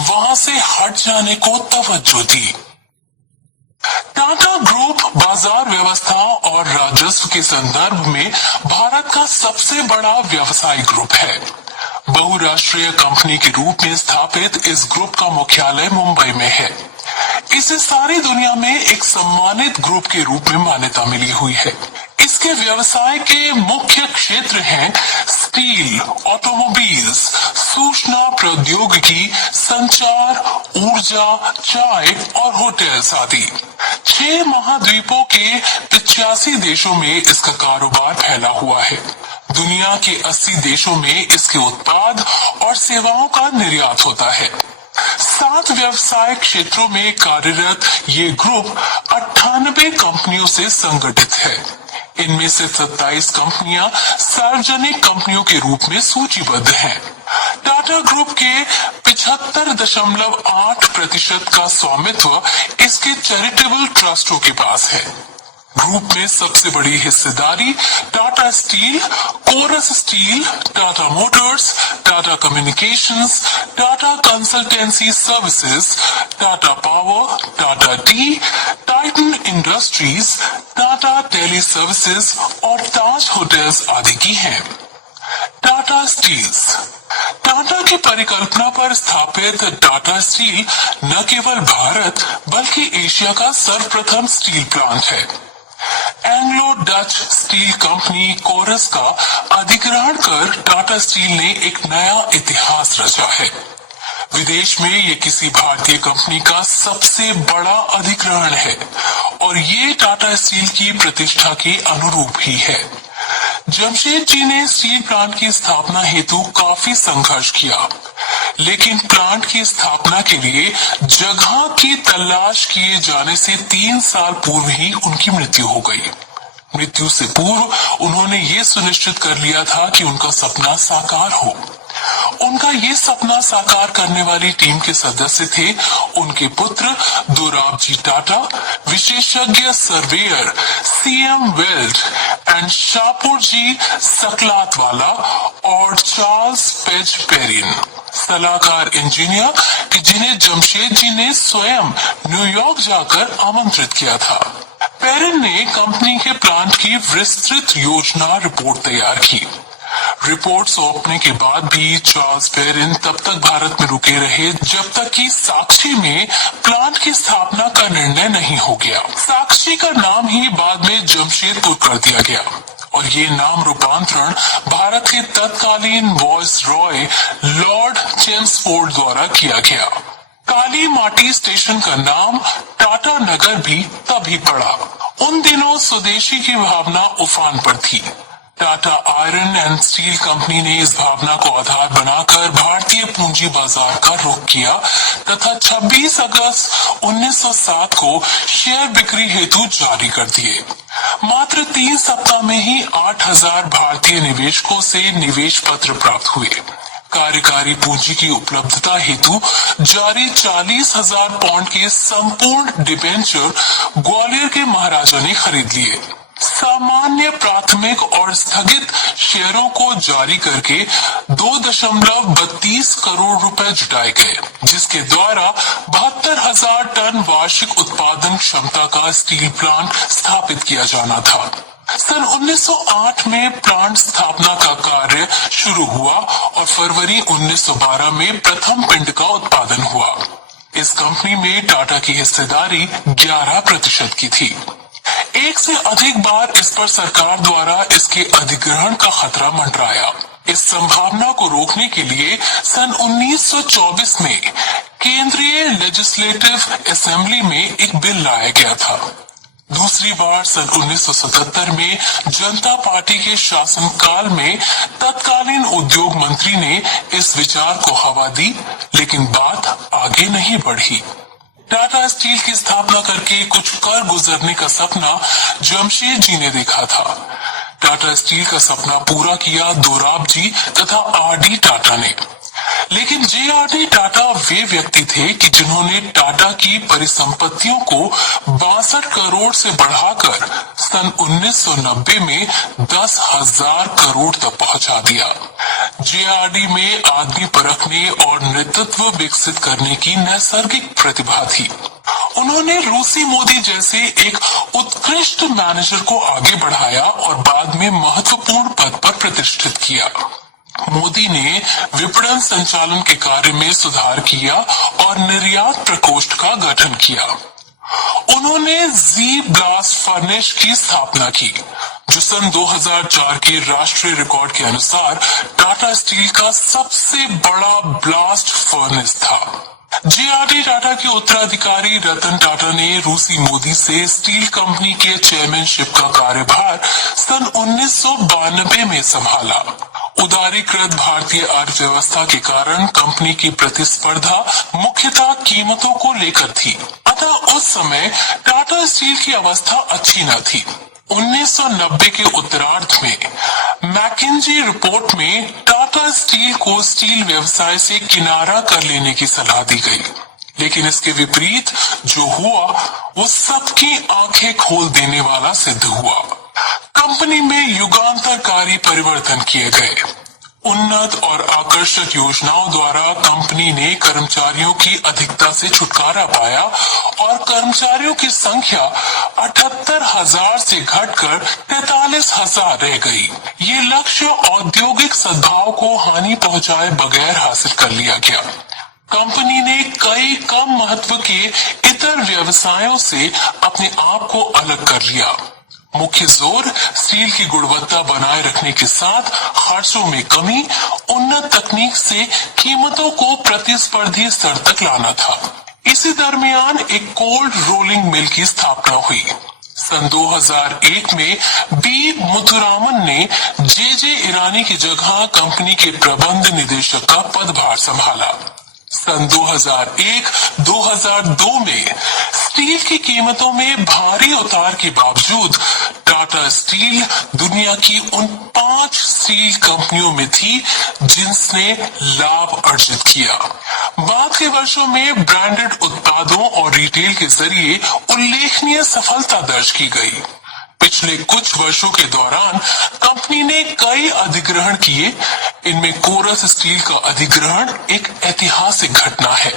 वहां से हट जाने को तवज्जो दी। टाटा ग्रुप बाजार व्यवस्था और राजस्व के संदर्भ में भारत का सबसे बड़ा व्यवसाय ग्रुप है। बहुराष्ट्रीय कंपनी के रूप में स्थापित इस ग्रुप का मुख्यालय मुंबई में है। इसे सारी दुनिया में एक सम्मानित ग्रुप के रूप में मान्यता मिली हुई है। इसके व्यवसाय के मुख्य क्षेत्र हैं स्टील, ऑटोमोबाइल्स, सूचना प्रौद्योगिकी, संचार, ऊर्जा, चाय और होटल्स आदि। 6 महाद्वीपों के 85 देशों में इसका कारोबार फैला हुआ है। दुनिया के 80 देशों में इसके उत्पाद और सेवाओं का निर्यात होता है। 7 व्यवसाय क्षेत्रों में कार्यरत ये ग्रुप 98 कंपनियों से संगठित है। इनमें से 27 कंपनियां सार्वजनिक कंपनियों के रूप में सूचीबद्ध हैं। टाटा ग्रुप के 75.8% का स्वामित्व इसके चैरिटेबल ट्रस्टों के पास है। ग्रुप में सबसे बड़ी हिस्सेदारी Tata Steel, Corus Steel, Tata Motors, Tata Communications, Tata Consultancy Services, Tata Power, Tata Tea, Titan Industries, Tata Teleservices और ताज होटल्स आदि की है। टाटा स्टील्स टाटा की परिकल्पना पर स्थापित टाटा स्टील न केवल भारत बल्कि एशिया का सर्वप्रथम स्टील प्लांट है। Anglo Dutch steel company coarse का अधिग्रहण कर टाटा स्टील ने एक नया इतिहास रचा है। विदेश में ये किसी भारतीय कंपनी का सबसे बड़ा अधिग्रहण है और ये टाटा स्टील की प्रतिष्ठा के अनुरूप ही है। जमशेदजी ने स्टील प्लांट की स्थापना हेतु काफी संघर्ष किया, लेकिन प्लांट की स्थापना के लिए जगह की तलाश किए जाने से 3 साल पूर्व ही उनकी मृत्यु हो गई। मृत्यु से पूर्व उन्होंने ये सुनिश्चित कर लिया था कि उनका सपना साकार हो। उनका ये सपना साकार करने वाली टीम के सदस्य थे उनके पुत्र दोराबजी टाटा, विशेषज्ञ surveyor CM Weld and Shapurji Saklatvala और चार्ल्स पेज पेरिन, सलाहकार इंजीनियर जिन्हें जमशेदजी ने स्वयं न्यूयॉर्क जाकर आमंत्रित किया था। पेरिन ने कंपनी के प्लांट की विस्तृत योजना रिपोर्ट तैयार की। रिपोर्ट सौंपने के बाद भी चार्ल्स पेरिन तब तक भारत में रुके रहे जब तक कि साक्षी में प्लांट की स्थापना का निर्णय नहीं हो गया। साक्षी का नाम ही बाद में जमशेदपुर कर दिया गया और ये नाम रूपांतरण भारत के तत्कालीन वॉइस रॉय लॉर्ड चेम्सफोर्ड द्वारा किया गया। काली माटी स्टेशन का नाम टाटा नगर भी तभी पड़ा। उन दिनों स्वदेशी की भावना उफान पर थी। Tata iron and steel company ने इस भावना को आधार बनाकर भारतीय पूंजी बाजार का रुख किया तथा 26 अगस्त 1907 को शेयर बिक्री हेतु जारी कर दिए। मात्र 3 सप्ताह में ही 8000 भारतीय निवेशकों से निवेश पत्र प्राप्त हुए। कार्यकारी पूंजी की उपलब्धता हेतु जारी 40,000 पाउंड के संपूर्ण डिबेंचर ग्वालियर के महाराजा ने खरीद लिए। सामान्य, प्राथमिक और स्थगित शेयरों को जारी करके 2.32 करोड़ रुपए जुटाए गए, जिसके द्वारा 72,000 टन वार्षिक उत्पादन क्षमता का स्टील प्लांट स्थापित किया जाना था। सन 1908 में प्लांट स्थापना का कार्य शुरू हुआ और फरवरी 1912 में प्रथम पिंड का उत्पादन हुआ। इस कंपनी में टाटा की हिस्सेदारी 11% की थी। एक से अधिक बार इस पर सरकार द्वारा इसके अधिग्रहण का खतरा मंडराया। इस संभावना को रोकने के लिए सन 1924 में केंद्रीय लेजिस्लेटिव असेंबली में एक बिल लाया गया था। दूसरी बार सन 1977 में जनता पार्टी के शासनकाल में तत्कालीन उद्योग मंत्री ने इस विचार को हवा दी, लेकिन बात आगे नहीं बढ़ी। टाटा स्टील की स्थापना करके कुछ कर गुजरने का सपना जमशेदजी ने देखा था। टाटा स्टील का सपना पूरा किया दोराबजी तथा आरडी टाटा ने। लेकिन जेआरडी टाटा वे व्यक्ति थे कि जिन्होंने टाटा की परिसंपत्तियों को 62 करोड़ से बढ़ाकर सन 1990 में 10,000 करोड़ तक पहुंचा दिया। जेआरडी में आदमी परखने और नेतृत्व विकसित करने की नैसर्गिक प्रतिभा थी। उन्होंने रूसी मोदी जैसे एक उत्कृष्ट मैनेजर को आगे बढ़ाया और बाद में महत्वपूर्ण पद पर प्रतिष्ठित किया। मोदी ने विपणन संचालन के कार्य में सुधार किया और निर्यात प्रकोष्ठ का गठन किया। उन्होंने जी ब्लास्ट फर्नेस की स्थापना की, जो सन 2004 के राष्ट्रीय रिकॉर्ड के अनुसार टाटा स्टील का सबसे बड़ा ब्लास्ट फर्नेस था। जेआरडी टाटा के उत्तराधिकारी रतन टाटा ने रूसी मोदी से स्टील कंपनी के चेयरमैनशिप का कार्यभार सन 1992 में संभाला। उदारीकृत भारतीय अर्थव्यवस्था के कारण कंपनी की प्रतिस्पर्धा मुख्यतः कीमतों को लेकर थी, अतः उस समय टाटा स्टील की अवस्था अच्छी न थी। 1990 के उत्तरार्ध में मैकिंजी रिपोर्ट में टाटा स्टील को स्टील व्यवसाय से किनारा कर लेने की सलाह दी गई, लेकिन इसके विपरीत जो हुआ वो सबकी आंखें खोल देने वाला सिद्ध हुआ। कंपनी में युगांतरकारी परिवर्तन किए गए। उन्नत और आकर्षक योजनाओं द्वारा कंपनी ने कर्मचारियों की अधिकता से छुटकारा पाया और कर्मचारियों की संख्या 78,000 से घटकर 43,000 रह गई। ये लक्ष्य औद्योगिक सद्भाव को हानि पहुंचाए बगैर हासिल कर लिया गया। कंपनी ने कई कम महत्व के इतर व्यवसायों से अपने आप को अलग कर लिया। मुख्य जोर स्टील की गुणवत्ता बनाए रखने के साथ खर्चों में कमी, उन्नत तकनीक से कीमतों को प्रतिस्पर्धी स्तर तक लाना था। इसी दरमियान एक कोल्ड रोलिंग मिल की स्थापना हुई। सन 2001 में बी मुथुरामन ने जे ईरानी की जगह कंपनी के प्रबंध निदेशक का पदभार संभाला। सन 2001-2002 में स्टील की कीमतों में भारी उतार के बावजूद टाटा स्टील दुनिया की उन 5 स्टील कंपनियों में थी जिसने लाभ अर्जित किया। बाद के वर्षों में ब्रांडेड उत्पादों और रिटेल के जरिए उल्लेखनीय सफलता दर्ज की गई। पिछले कुछ वर्षों के दौरान कंपनी ने कई अधिग्रहण किए। इनमें कोरस स्टील का अधिग्रहण एक ऐतिहासिक घटना है।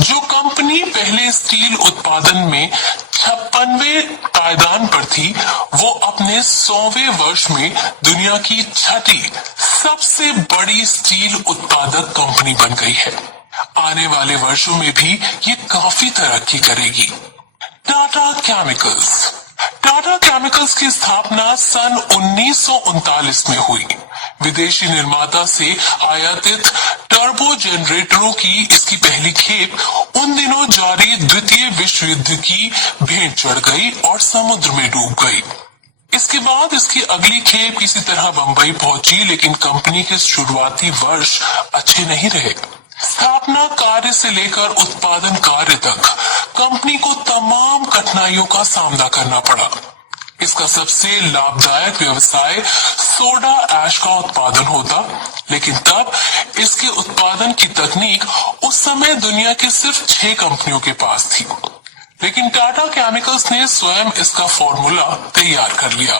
जो कंपनी पहले स्टील उत्पादन में 56वें पायदान पर थी, वो अपने 100वें वर्ष में दुनिया की 6ठी सबसे बड़ी स्टील उत्पादक कंपनी बन गई है। आने वाले वर्षों में भी ये काफी तरक्की करेगी। टाटा केमिकल्स। टाटा केमिकल्स की स्थापना सन 1939 में हुई। विदेशी निर्माता से आयातित टर्बो जनरेटरों की इसकी पहली खेप उन दिनों जारी द्वितीय विश्व युद्ध की भेंट चढ़ गई और समुद्र में डूब गई। इसके बाद इसकी अगली खेप किसी तरह बंबई पहुंची, लेकिन कंपनी के शुरुआती वर्ष अच्छे नहीं रहे। स्थापना कार्य से लेकर उत्पादन कार्य तक कंपनी को तमाम कठिनाइयों का सामना करना पड़ा। इसका सबसे लाभदायक व्यवसाय सोडा ऐश का उत्पादन होता, लेकिन तब इसके उत्पादन की तकनीक उस समय दुनिया के सिर्फ 6 कंपनियों के पास थी, लेकिन टाटा केमिकल्स ने स्वयं इसका फॉर्मूला तैयार कर लिया।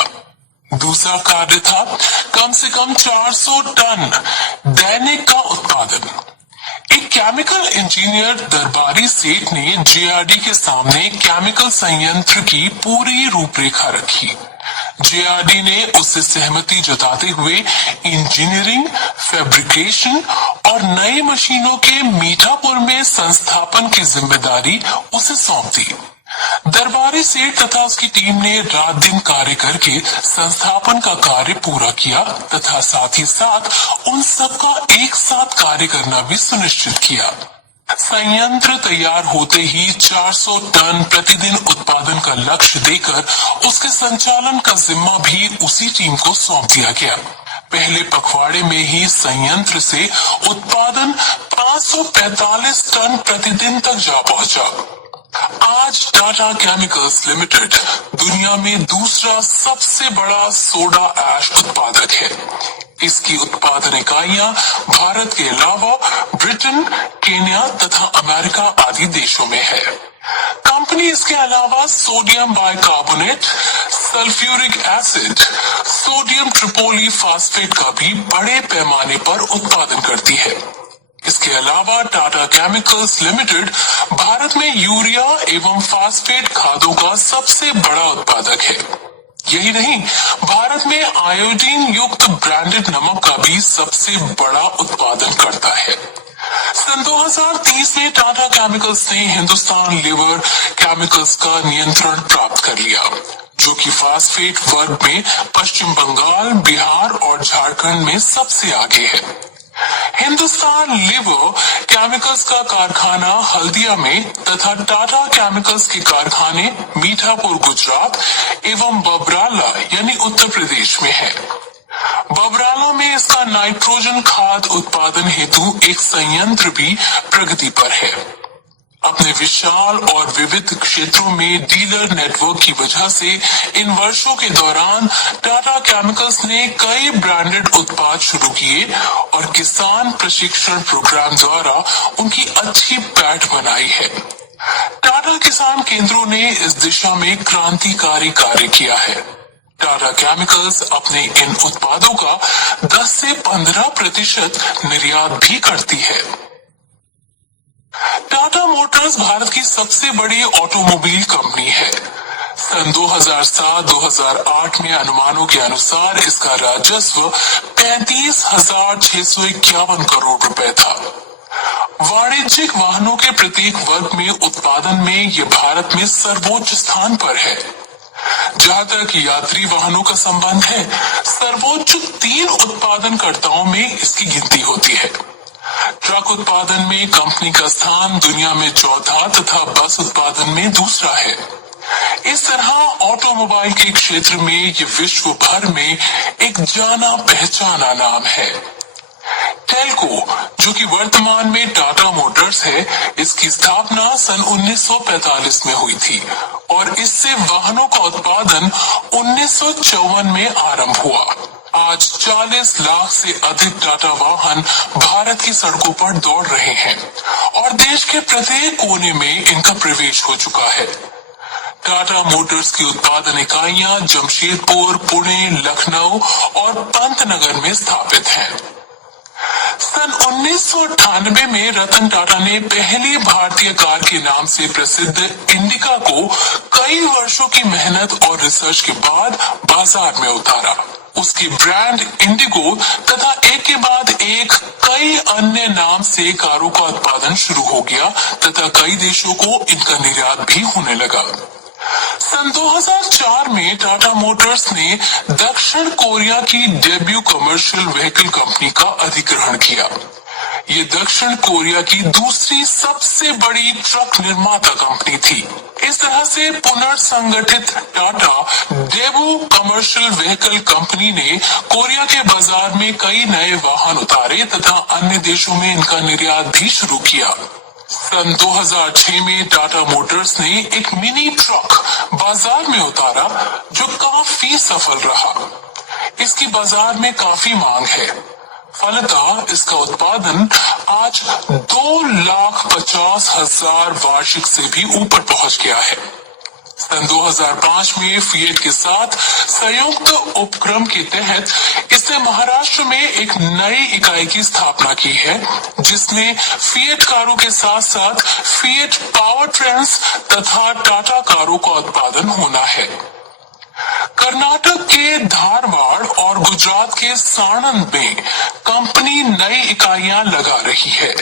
दूसरा कार्य था कम से कम 400 टन दैनिक का उत्पादन। एक केमिकल इंजीनियर दरबारी सेठ ने जेआरडी के सामने केमिकल संयंत्र की पूरी रूपरेखा रखी। जेआरडी ने उससे सहमति जताते हुए इंजीनियरिंग, फैब्रिकेशन और नई मशीनों के मीठापुर में संस्थापन की जिम्मेदारी उसे सौंप दी। दरबारी सेठ तथा उसकी टीम ने रात दिन कार्य करके संस्थापन का कार्य पूरा किया तथा साथ ही साथ उन सबका एक साथ कार्य करना भी सुनिश्चित किया। संयंत्र तैयार होते ही 400 टन प्रतिदिन उत्पादन का लक्ष्य देकर उसके संचालन का जिम्मा भी उसी टीम को सौंप दिया गया। पहले पखवाड़े में ही संयंत्र से उत्पादन 545 टन प्रतिदिन तक जा पहुंचा। आज टाटा केमिकल्स लिमिटेड दुनिया में दूसरा सबसे बड़ा सोडा ऐश उत्पादक है। इसकी उत्पादन इकाइयां भारत के अलावा ब्रिटेन, केन्या तथा अमेरिका आदि देशों में है। कंपनी इसके अलावा sodium bicarbonate, sulphuric acid, sodium tripolyphosphate का भी बड़े पैमाने पर उत्पादन करती है। इसके अलावा टाटा केमिकल्स लिमिटेड भारत में यूरिया एवं फास्फेट खादों का सबसे बड़ा उत्पादक है। यही नहीं, भारत में आयोडीन युक्त ब्रांडेड नमक का भी सबसे बड़ा उत्पादन करता है। सन 2030 में टाटा केमिकल्स ने हिंदुस्तान लिवर केमिकल्स का नियंत्रण प्राप्त कर लिया, जो कि फास्फेट वर्ग में पश्चिम बंगाल, बिहार और झारखंड में सबसे आगे है। हिंदुस्तान लिवर केमिकल्स का कारखाना हल्दिया में तथा टाटा केमिकल्स के कारखाने मीठापुर गुजरात एवं बबराला यानी उत्तर प्रदेश में है। बबराला में इसका नाइट्रोजन खाद उत्पादन हेतु एक संयंत्र भी प्रगति पर है। अपने विशाल और विविध क्षेत्रों में डीलर नेटवर्क की वजह से इन वर्षों के दौरान टाटा केमिकल्स ने कई ब्रांडेड उत्पाद शुरू किए और किसान प्रशिक्षण प्रोग्राम द्वारा उनकी अच्छी पैठ बनाई है। टाटा किसान केंद्रों ने इस दिशा में क्रांतिकारी कार्य किया है। टाटा केमिकल्स अपने इन उत्पादों का 10 से 15% निर्यात भी करती है। टाटा मोटर्स भारत की सबसे बड़ी ऑटोमोबाइल कंपनी है। सन 2007-2008 में अनुमानों के अनुसार इसका राजस्व 35,651 करोड़ रुपए था। वाणिज्यिक वाहनों के प्रत्येक वर्ग में उत्पादन में ये भारत में सर्वोच्च स्थान पर है। जहां तक यात्री वाहनों का संबंध है, सर्वोच्च 3 उत्पादनकर्ताओं में इसकी गिनती होती है। ट्रक उत्पादन में कंपनी का स्थान दुनिया में चौथा तथा बस उत्पादन में दूसरा है। इस तरह ऑटोमोबाइल के क्षेत्र में ये विश्व भर में एक जाना पहचाना नाम है। टेल्को, जो कि वर्तमान में टाटा मोटर्स है, इसकी स्थापना सन 1945 में हुई थी और इससे वाहनों का उत्पादन 1954 में आरंभ हुआ। आज 40 लाख से अधिक टाटा वाहन भारत की सड़कों पर दौड़ रहे हैं और देश के प्रत्येक कोने में इनका प्रवेश हो चुका है। टाटा मोटर्स की उत्पादन इकाइयां जमशेदपुर, पुणे, लखनऊ और पंतनगर में स्थापित हैं। सन 1998 में रतन टाटा ने पहली भारतीय कार के नाम से प्रसिद्ध इंडिका को कई वर्षों की मेहनत और रिसर्च के बाद बाजार में उतारा। उसकी ब्रांड इंडिगो तथा एक के बाद एक कई अन्य नाम से कारों का उत्पादन शुरू हो गया तथा कई देशों को इनका निर्यात भी होने लगा। सन 2004 में टाटा मोटर्स ने दक्षिण कोरिया की डेब्यू कमर्शियल व्हीकल कंपनी का अधिग्रहण किया। ये दक्षिण कोरिया की दूसरी सबसे बड़ी ट्रक निर्माता कंपनी थी। इस तरह से पुनर्संगठित Tata Daewoo commercial vehicle company ने कोरिया के बाजार में कई नए वाहन उतारे तथा अन्य देशों में इनका निर्यात भी शुरू किया। सन 2006 में टाटा मोटर्स ने एक मिनी ट्रक बाजार में उतारा जो काफी सफल रहा। इसकी बाजार में काफी मांग है। फलतः इसका उत्पादन आज 2,50,000 वार्षिक से भी ऊपर पहुंच गया है। सन 2005 में फिएट के साथ संयुक्त उपक्रम के तहत इसने महाराष्ट्र में एक नई इकाई की स्थापना की है, जिसमें फिएट कारों के साथ साथ फिएट पावर ट्रेन्स तथा टाटा कारों का उत्पादन होना है। कर्नाटक के धारवाड़ और गुजरात के साणंद में कंपनी नई इकाइयां लगा रही है।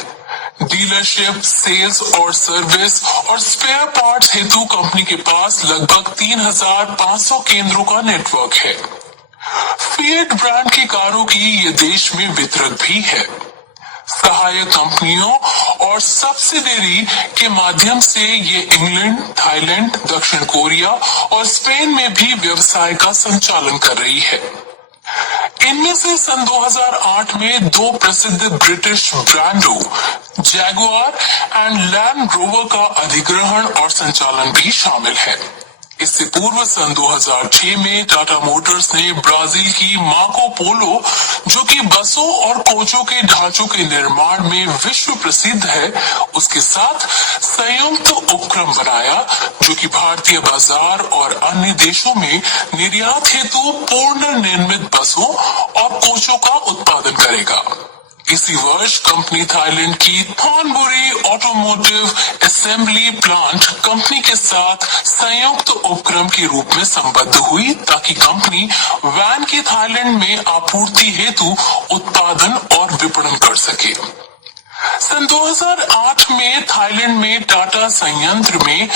डीलरशिप, सेल्स और सर्विस और स्पेयर पार्ट्स हेतु कंपनी के पास लगभग 3,500 केंद्रों का नेटवर्क है। फिएट ब्रांड की कारों की ये देश में वितरक भी है। सहायक कंपनियों और सब्सिडरी के माध्यम से ये इंग्लैंड, थाईलैंड, दक्षिण कोरिया और स्पेन में भी व्यवसाय का संचालन कर रही है। इनमें से सन 2008 में 2 प्रसिद्ध ब्रिटिश ब्रांडों जैगुआर एंड लैंड रोवर का अधिग्रहण और संचालन भी शामिल है। इससे पूर्व सन 2006 में टाटा मोटर्स ने ब्राजील की मार्को पोलो, जो कि बसों और कोचों के ढांचों के निर्माण में विश्व प्रसिद्ध है, उसके साथ संयुक्त उपक्रम बनाया जो कि भारतीय बाजार और अन्य देशों में निर्यात हेतु पूर्ण निर्मित बसों और कोचों का उत्पादन करेगा। इसी वर्ष कंपनी थाईलैंड की थॉनबुरी ऑटोमोटिव असेंबली प्लांट कंपनी के साथ संयुक्त उपक्रम के रूप में संबद्ध हुई ताकि कंपनी वैन की थाईलैंड में आपूर्ति हेतु उत्पादन और विपणन कर सके। सन 2008 में थाईलैंड में टाटा संयंत्र में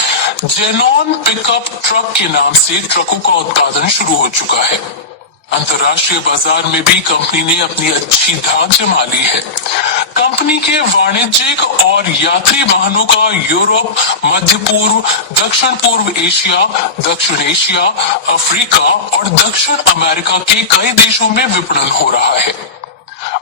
जेनॉन पिकअप ट्रक के नाम से ट्रकों का उत्पादन शुरू हो चुका है। अंतर्राष्ट्रीय बाजार में भी कंपनी ने अपनी अच्छी धाक जमा ली है। कंपनी के वाणिज्यिक और यात्री वाहनों का यूरोप, मध्य पूर्व, दक्षिण पूर्व एशिया, दक्षिण एशिया, अफ्रीका और दक्षिण अमेरिका के कई देशों में विपणन हो रहा है।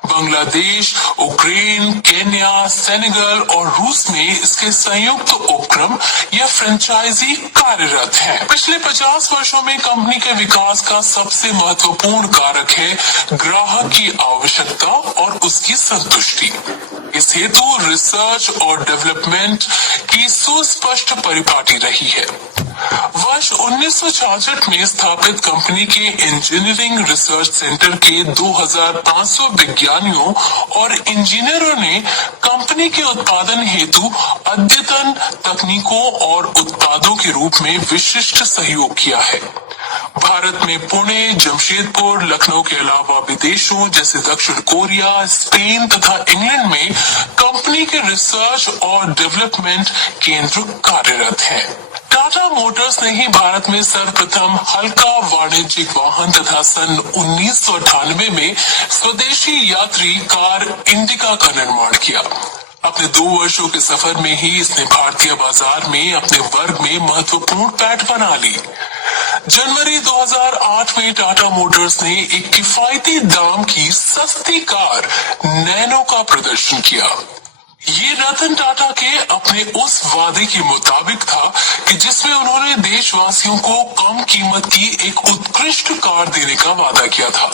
बांग्लादेश, यूक्रेन, केन्या, सेनेगल और रूस में इसके संयुक्त उपक्रम या फ्रेंचाइजी कार्यरत हैं। पिछले 50 वर्षों में कंपनी के विकास का सबसे महत्वपूर्ण कारक है ग्राहक की आवश्यकता और उसकी संतुष्टि। इस हेतु रिसर्च और डेवलपमेंट की सुस्पष्ट परिपाटी रही है। वर्ष 1966 में स्थापित कंपनी के इंजीनियरिंग रिसर्च सेंटर के 2500 विज्ञानियों और इंजीनियरों ने कंपनी के उत्पादन हेतु अद्यतन तकनीकों और उत्पादों के रूप में विशिष्ट सहयोग किया है। भारत में पुणे, जमशेदपुर, लखनऊ के अलावा विदेशों जैसे दक्षिण कोरिया, स्पेन तथा इंग्लैंड में कंपनी के रिसर्च और डेवलपमेंट केंद्र कार्यरत हैं। टाटा मोटर्स ने ही भारत में सर्वप्रथम हल्का वाणिज्यिक वाहन तथा सन 1998 में स्वदेशी यात्री कार इंडिका का निर्माण किया। अपने 2 वर्षों के सफर में ही इसने भारतीय बाजार में अपने वर्ग में महत्वपूर्ण पैठ बना ली। जनवरी 2008 में टाटा मोटर्स ने एक किफायती दाम की सस्ती कार नैनो का प्रदर्शन किया। ये रतन टाटा के अपने उस वादे के मुताबिक था कि जिसमें उन्होंने देशवासियों को कम कीमत की एक उत्कृष्ट कार देने का वादा किया था।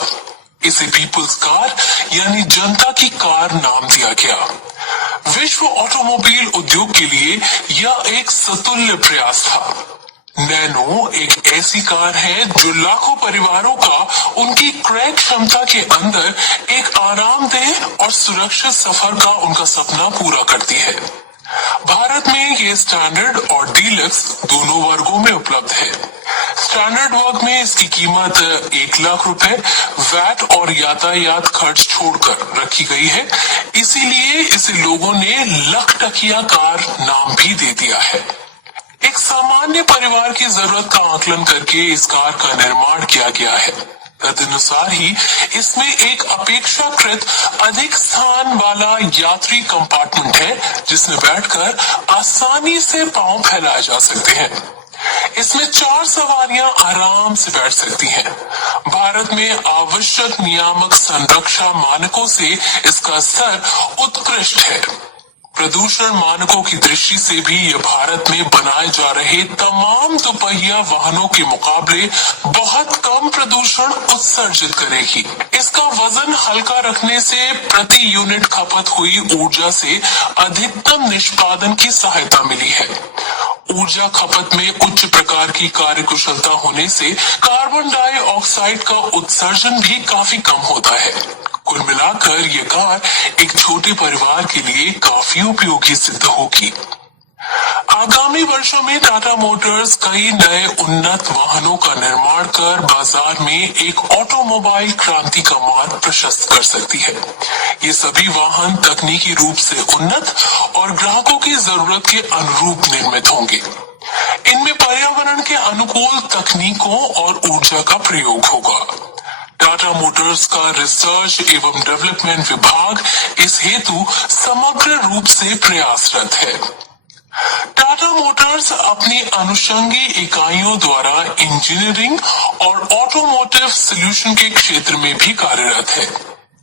इसे पीपल्स कार यानी जनता की कार नाम दिया गया। विश्व ऑटोमोबाइल उद्योग के लिए यह एक सतुल्य प्रयास था। नैनो एक ऐसी कार है जो लाखों परिवारों का उनकी क्रय क्षमता के अंदर एक आरामदेह और सुरक्षित सफर का उनका सपना पूरा करती है। भारत में ये स्टैंडर्ड और डीलक्स दोनों वर्गों में उपलब्ध है। स्टैंडर्ड वर्ग में इसकी कीमत 1 लाख रुपए वैट और यातायात खर्च छोड़कर रखी गई है, इसीलिए इसे लोगों ने लख टकिया कार नाम भी दे दिया है। एक सामान्य परिवार की जरूरत का आकलन करके इस कार का निर्माण किया गया है। तदनुसार ही इसमें एक अपेक्षाकृत अधिक स्थान वाला यात्री कंपार्टमेंट है जिसमें बैठकर आसानी से पांव फैलाए जा सकते हैं। इसमें 4 सवारियां आराम से बैठ सकती हैं। भारत में आवश्यक नियामक संरक्षा मानकों से इसका स्तर उत्कृष्ट है। प्रदूषण मानकों की दृष्टि से भी यह भारत में बनाए जा रहे तमाम दोपहिया वाहनों के मुकाबले बहुत कम प्रदूषण उत्सर्जित करेगी। इसका वजन हल्का रखने से प्रति यूनिट खपत हुई ऊर्जा से अधिकतम निष्पादन की सहायता मिली है। ऊर्जा खपत में उच्च प्रकार की कार्यकुशलता होने से कार्बन डाइऑक्साइड का उत्सर्जन भी काफी कम होता है। कुल मिलाकर ये कार एक छोटे परिवार के लिए काफी उपयोगी सिद्ध होगी। आगामी वर्षों में टाटा मोटर्स कई नए उन्नत वाहनों का निर्माण कर बाजार में एक ऑटोमोबाइल क्रांति का मार्ग प्रशस्त कर सकती है। ये सभी वाहन तकनीकी रूप से उन्नत और ग्राहकों की जरूरत के अनुरूप निर्मित होंगे। इनमें पर्यावरण के अनुकूल तकनीकों और ऊर्जा का प्रयोग होगा। टाटा मोटर्स का रिसर्च एवं डेवलपमेंट विभाग इस हेतु समग्र रूप से प्रयासरत है। टाटा मोटर्स अपनी अनुषंगी इकाइयों द्वारा इंजीनियरिंग और ऑटोमोटिव सॉल्यूशन के क्षेत्र में भी कार्यरत है।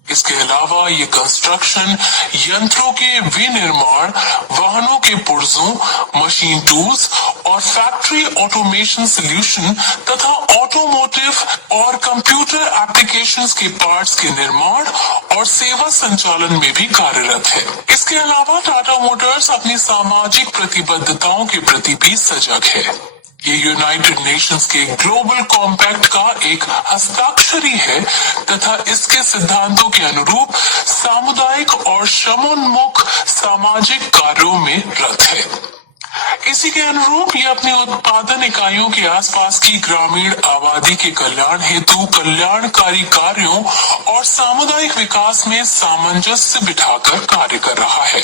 इसके अलावा ये कंस्ट्रक्शन, यंत्रों के विनिर्माण, वाहनों के पुर्जों, मशीन टूल्स और फैक्ट्री ऑटोमेशन सॉल्यूशन तथा ऑटोमोटिव और कंप्यूटर एप्लीकेशंस के पार्ट्स के निर्माण और सेवा संचालन में भी कार्यरत है। इसके अलावा टाटा मोटर्स अपनी सामाजिक प्रतिबद्धताओं के प्रति भी सजग है। ये यूनाइटेड नेशंस के ग्लोबल कॉम्पैक्ट का एक हस्ताक्षरी है तथा इसके सिद्धांतों के अनुरूप सामुदायिक और श्रमोन्मुख सामाजिक कार्यों में रत है। इसी के अनुरूप ये अपनी उत्पादन इकाइयों के आसपास की ग्रामीण आबादी के कल्याण हेतु कल्याणकारी कार्यों और सामुदायिक विकास में सामंजस्य बिठाकर कार्य कर रहा है।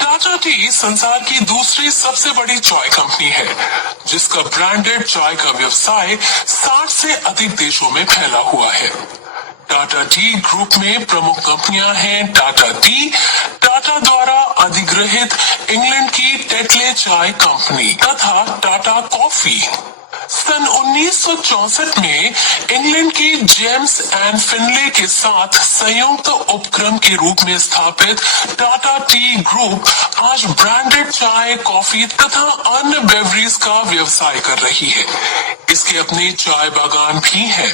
टाटा टी संसार की दूसरी सबसे बड़ी चाय कंपनी है, जिसका ब्रांडेड चाय का व्यवसाय 60 से अधिक देशों में फैला हुआ है। टाटा टी ग्रुप में प्रमुख कंपनियां हैं टाटा टी, टाटा द्वारा अधिग्रहित इंग्लैंड की टेटले चाय कंपनी तथा टाटा कॉफी। सन 1964 में इंग्लैंड की जेम्स एंड फिनले के साथ संयुक्त उपक्रम के रूप में स्थापित टाटा टी ग्रुप आज ब्रांडेड चाय, कॉफी तथा अन्य बेवरेज का व्यवसाय कर रही है। इसके अपने चाय बागान भी हैं।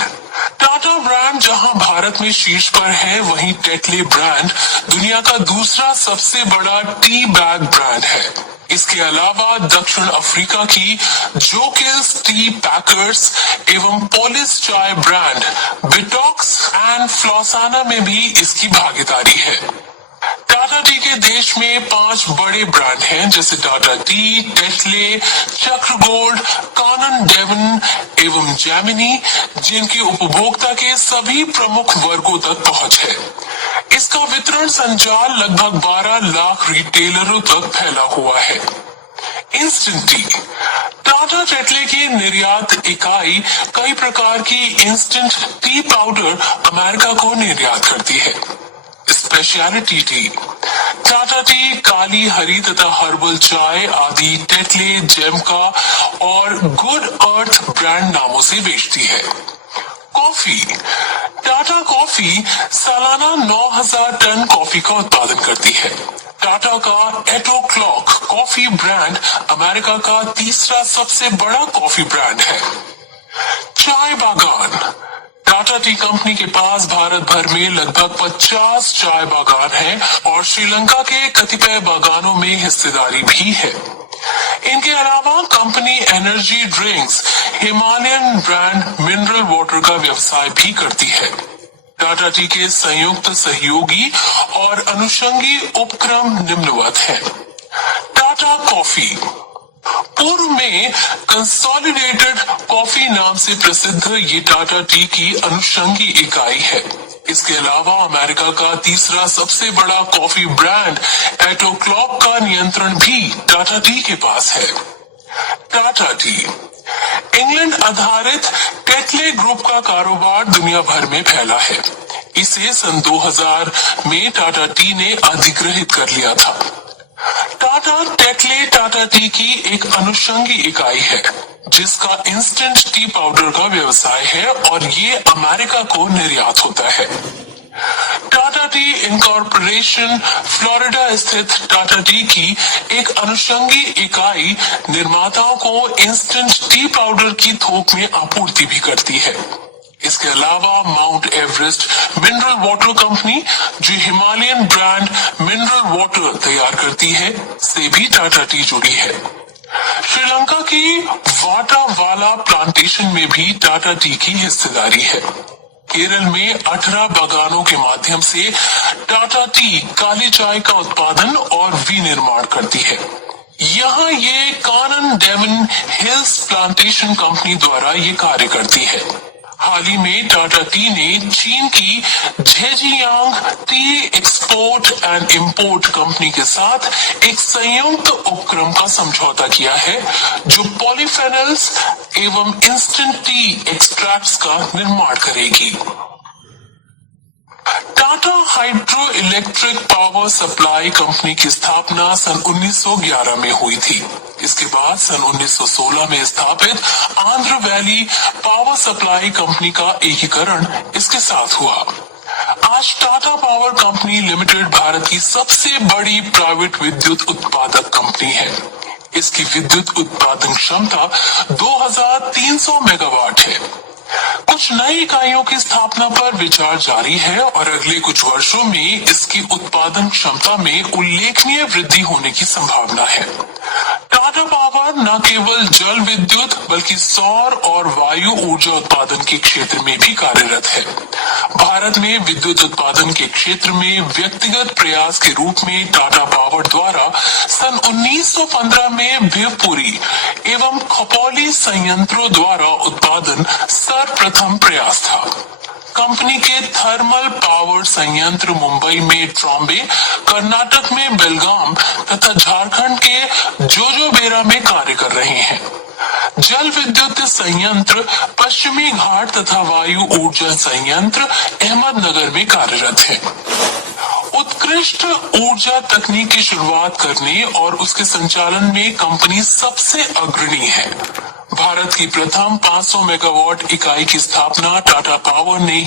टाटा ब्रांड जहां भारत में शीर्ष पर है, वहीं टेटले ब्रांड दुनिया का दूसरा सबसे बड़ा टी बैग ब्रांड है। इसके अलावा दक्षिण अफ्रीका की जोकिल्स टी पैकर्स एवं पोलिस चाय ब्रांड बिटॉक्स एंड फ्लॉसाना में भी इसकी भागीदारी है। टाटा टी के देश में 5 बड़े ब्रांड हैं, जैसे टाटा टी, टेटले, चक्र गोल्ड, कानन डेवन एवं जैमिनी, जिनकी उपभोक्ता के सभी प्रमुख वर्गों तक पहुंच है। इसका वितरण संजाल लगभग 12 लाख रिटेलरों तक फैला हुआ है। इंस्टेंट टी टाटा टेटले की निर्यात इकाई कई प्रकार की इंस्टेंट टी पाउडर अमेरिका को निर्यात करती है। स्पेशलिटी टी टाटा टी काली, हरी तथा हर्बल चाय आदि टेटले, जेमका और गुड अर्थ ब्रांड नामों से बेचती है। कॉफी टाटा कॉफी सालाना 9000 टन कॉफी का उत्पादन करती है। टाटा का एटो क्लॉक कॉफी ब्रांड अमेरिका का तीसरा सबसे बड़ा कॉफी ब्रांड है। चाय बागान टाटा टी कंपनी के पास भारत भर में लगभग 50 चाय बागान हैं और श्रीलंका के कतिपय बागानों में हिस्सेदारी भी है। इनके अलावा company energy drinks, Himalayan brand mineral water का व्यवसाय भी करती है। टाटा टी के संयुक्त सहयोगी और अनुषंगी उपक्रम निम्नवत हैं। टाटा कॉफी पूर्व में कंसोलिडेटेड कॉफी नाम से प्रसिद्ध ये टाटा टी की अनुषंगी इकाई है। इसके अलावा अमेरिका का तीसरा सबसे बड़ा कॉफी ब्रांड एटो क्लॉक का नियंत्रण भी टाटा टी के पास है। टाटा टी इंग्लैंड आधारित टेटले ग्रुप का कारोबार दुनिया भर में फैला है। इसे सन 2000 में टाटा टी ने अधिग्रहित कर लिया था। टाटा टेटले टाटा टी की एक अनुषंगी इकाई है, जिसका इंस्टेंट टी पाउडर का व्यवसाय है और ये अमेरिका को निर्यात होता है। टाटा टी इनकॉर्पोरेशन फ्लोरिडा स्थित टाटा टी की एक अनुषंगी इकाई निर्माताओं को इंस्टेंट टी पाउडर की थोक में आपूर्ति भी करती है। इसके अलावा mount Everest mineral water company, जो हिमालयन ब्रांड मिनरल वाटर तैयार करती है, से भी टाटा टी जुड़ी है। श्रीलंका की वाटा वाला प्लांटेशन में भी टाटा टी की हिस्सेदारी है। केरल में 18 बागानों के माध्यम से टाटा टी काली चाय का उत्पादन और विनिर्माण करती है। यहाँ ये कानन डेवन हिल्स प्लांटेशन कंपनी द्वारा ये कार्य करती है। हाल ही में टाटा टी ने चीन की Zhejiang T export and import company के साथ एक संयुक्त उपक्रम का समझौता किया है, जो पॉलीफेनल्स एवं इंस्टेंट टी एक्सट्रैक्ट्स का निर्माण करेगी। Tata hydro electric power supply company की स्थापना सन 1911 में हुई थी। इसके बाद सन 1916 में स्थापित Andhra valley power supply company का एकीकरण इसके साथ हुआ। आज Tata power company limited Bharat की सबसे बड़ी प्राइवेट विद्युत उत्पादक कंपनी है। इसकी विद्युत उत्पादन क्षमता 2300 मेगावाट है। कुछ नई इकाइयों की स्थापना पर विचार जारी है और अगले कुछ वर्षों में इसकी उत्पादन क्षमता में उल्लेखनीय वृद्धि होने की संभावना है। टाटा पावर न केवल जल विद्युत बल्कि सौर और वायु ऊर्जा उत्पादन के क्षेत्र में भी कार्यरत है। भारत में विद्युत उत्पादन के क्षेत्र में व्यक्तिगत प्रयास के रूप में टाटा पावर द्वारा सन 1915 में भिवपुरी एवं खपौली संयंत्रों द्वारा उत्पादन सर्वप्रथम प्रयास था। कंपनी के थर्मल पावर संयंत्र मुंबई में ट्रॉम्बे, कर्नाटक में बेलगाम तथा झारखंड के जोजोबेरा में कार्य कर रहे हैं। जल विद्युत संयंत्र पश्चिमी घाट तथा वायु ऊर्जा संयंत्र अहमदनगर में कार्यरत है। उत्कृष्ट ऊर्जा तकनीक की शुरुआत करने और उसके संचालन में कंपनी सबसे अग्रणी है। भारत की प्रथम 500 मेगावाट इकाई की स्थापना टाटा पावर ने